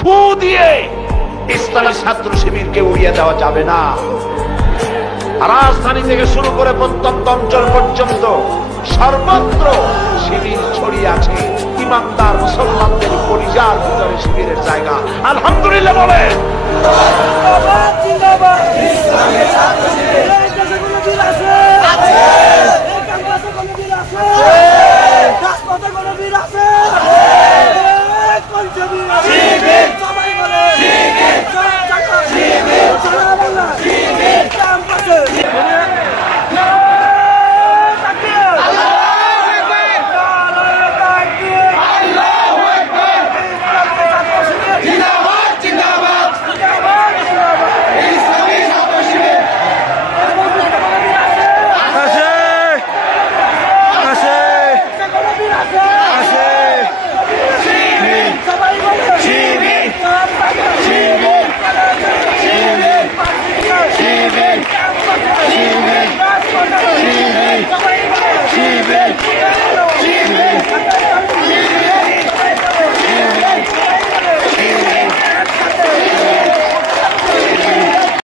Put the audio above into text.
ফু দিয়ে ইসলামী ছাত্র শিবিরকে উড়িয়ে দেওয়া যাবে না। রাজধানী থেকে শুরু করে প্রত্যন্ত অঞ্চল পর্যন্ত সর্বত্র শিবির ছড়িয়ে আছে। ইমানদার মুসলমানদের পরিজার ভিতরে শিবিরের জায়গা। আলহামদুলিল্লাহ বলেন।